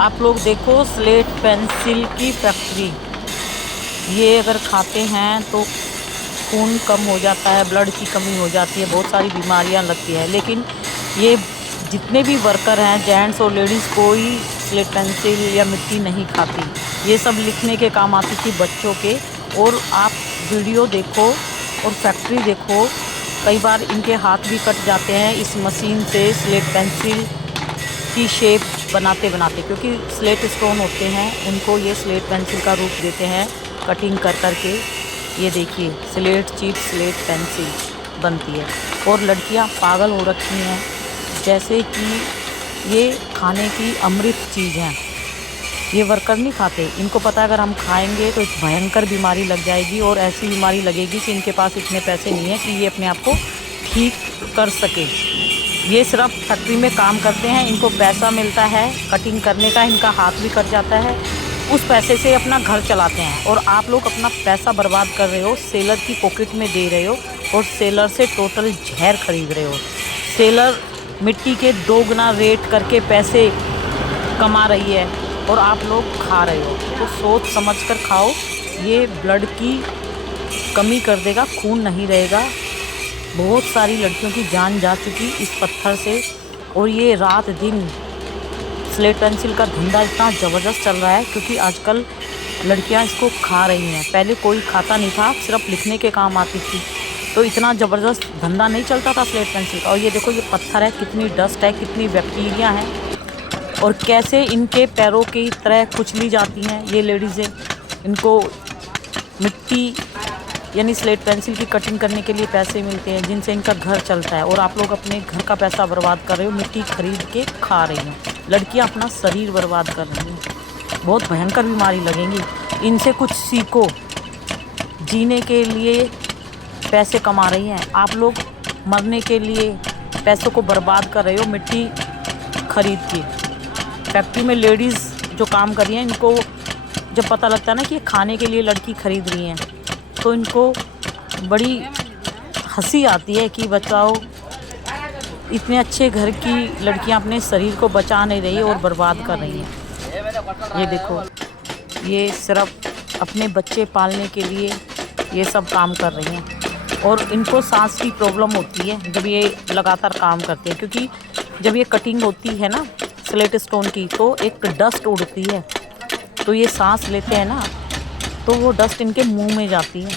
आप लोग देखो, स्लेट पेंसिल की फैक्ट्री। ये अगर खाते हैं तो खून कम हो जाता है, ब्लड की कमी हो जाती है, बहुत सारी बीमारियां लगती है। लेकिन ये जितने भी वर्कर हैं, जेंट्स और लेडीज़, कोई स्लेट पेंसिल या मिट्टी नहीं खाती। ये सब लिखने के काम आती थी बच्चों के। और आप वीडियो देखो और फैक्ट्री देखो, कई बार इनके हाथ भी कट जाते हैं इस मशीन से स्लेट पेंसिल की शेप बनाते बनाते, क्योंकि स्लेट स्टोन होते हैं, उनको ये स्लेट पेंसिल का रूप देते हैं कटिंग कर कर के। ये देखिए, स्लेट चिप स्लेट पेंसिल बनती है। और लड़कियां पागल हो रखी हैं, जैसे कि ये खाने की अमृत चीज़ है। ये वर्कर नहीं खाते, इनको पता है अगर हम खाएंगे तो एक भयंकर बीमारी लग जाएगी, और ऐसी बीमारी लगेगी कि इनके पास इतने पैसे नहीं है कि ये अपने आप को ठीक कर सके। ये सिर्फ फैक्ट्री में काम करते हैं, इनको पैसा मिलता है कटिंग करने का, इनका हाथ भी कट जाता है, उस पैसे से अपना घर चलाते हैं। और आप लोग अपना पैसा बर्बाद कर रहे हो, सेलर की पॉकेट में दे रहे हो, और सेलर से टोटल जहर खरीद रहे हो। सेलर मिट्टी के 2 गुना रेट करके पैसे कमा रही है और आप लोग खा रहे हो। तो सोच समझ कर खाओ, ये ब्लड की कमी कर देगा, खून नहीं रहेगा। बहुत सारी लड़कियों की जान जा चुकी इस पत्थर से। और ये रात दिन स्लेट पेंसिल का धंधा इतना ज़बरदस्त चल रहा है, क्योंकि आजकल लड़कियां इसको खा रही हैं। पहले कोई खाता नहीं था, सिर्फ लिखने के काम आती थी, तो इतना ज़बरदस्त धंधा नहीं चलता था स्लेट पेंसिल का। और ये देखो, ये पत्थर है, कितनी डस्ट है, कितनी बैक्टीरिया है, और कैसे इनके पैरों की तरह कुचली जाती हैं ये लेडीज़ें। इनको मिट्टी यानी स्लेट पेंसिल की कटिंग करने के लिए पैसे मिलते हैं, जिनसे इनका घर चलता है। और आप लोग अपने घर का पैसा बर्बाद कर रहे हो, मिट्टी खरीद के खा रही हैं। लड़कियां अपना शरीर बर्बाद कर रही हैं, बहुत भयंकर बीमारी लगेंगी। इनसे कुछ सीखो, जीने के लिए पैसे कमा रही हैं, आप लोग मरने के लिए पैसों को बर्बाद कर रहे हो मिट्टी खरीद के। फैक्ट्री में लेडीज़ जो काम कर रही हैं, इनको जब पता लगता है ना कि ये खाने के लिए लड़की खरीद रही हैं, तो इनको बड़ी हंसी आती है कि बताओ, इतने अच्छे घर की लड़कियां अपने शरीर को बचा नहीं रही और बर्बाद कर रही हैं। ये देखो, ये सिर्फ अपने बच्चे पालने के लिए ये सब काम कर रही हैं। और इनको सांस की प्रॉब्लम होती है जब ये लगातार काम करते हैं, क्योंकि जब ये कटिंग होती है ना स्लेट स्टोन की, तो एक डस्ट उड़ती है, तो ये सांस लेते हैं ना, तो वो डस्ट इनके मुंह में जाती है।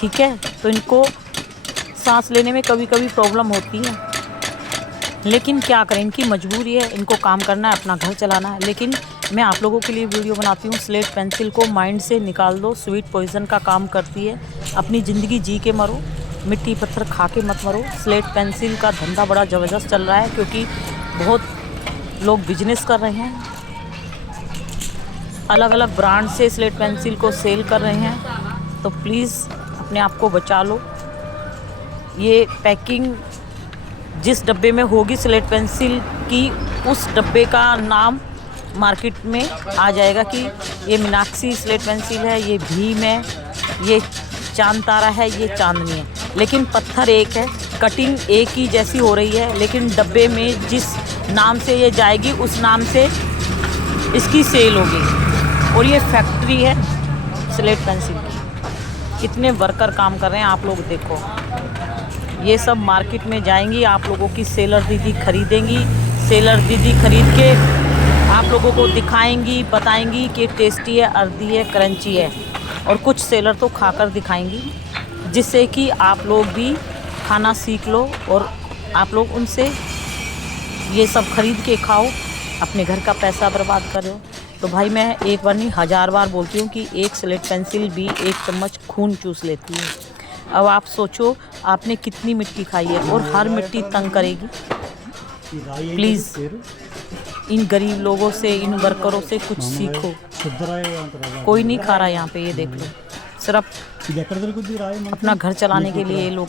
ठीक है, तो इनको सांस लेने में कभी कभी प्रॉब्लम होती है, लेकिन क्या करें, इनकी मजबूरी है, इनको काम करना है, अपना घर चलाना है। लेकिन मैं आप लोगों के लिए वीडियो बनाती हूँ, स्लेट पेंसिल को माइंड से निकाल दो, स्वीट पॉइजन का काम करती है। अपनी ज़िंदगी जी के मरो, मिट्टी पत्थर खा के मत मरो। स्लेट पेंसिल का धंधा बड़ा ज़बरदस्त चल रहा है, क्योंकि बहुत लोग बिजनेस कर रहे हैं, अलग अलग ब्रांड से स्लेट पेंसिल को सेल कर रहे हैं। तो प्लीज़ अपने आप को बचा लो। ये पैकिंग जिस डब्बे में होगी स्लेट पेंसिल की, उस डब्बे का नाम मार्केट में आ जाएगा कि ये मीनाक्षी स्लेट पेंसिल है, ये भीम है, ये चांद तारा है, ये चांदनी है। लेकिन पत्थर एक है, कटिंग एक ही जैसी हो रही है, लेकिन डब्बे में जिस नाम से ये जाएगी उस नाम से इसकी सेल होगी। और ये फैक्ट्री है स्लेट पेंसिल की, कितने वर्कर काम कर रहे हैं आप लोग देखो। ये सब मार्केट में जाएंगी, आप लोगों की सेलर दीदी खरीदेंगी, सेलर दीदी खरीद के आप लोगों को दिखाएंगी, बताएंगी कि टेस्टी है, अर्दी है, क्रंची है। और कुछ सेलर तो खाकर दिखाएंगी, जिससे कि आप लोग भी खाना सीख लो और आप लोग उनसे ये सब खरीद के खाओ, अपने घर का पैसा बर्बाद करो। तो भाई, मैं एक बार नहीं 1000 बार बोलती हूँ कि एक स्लेट पेंसिल भी 1 चम्मच खून चूस लेती है। अब आप सोचो, आपने कितनी मिट्टी खाई है, और हर मिट्टी तंग करेगी। प्लीज़ इन गरीब लोगों से, इन वर्करों से कुछ सीखो। कोई नहीं खा रहा यहाँ पे, ये देख लो, सिर्फ अपना घर चलाने के लिए ये लोग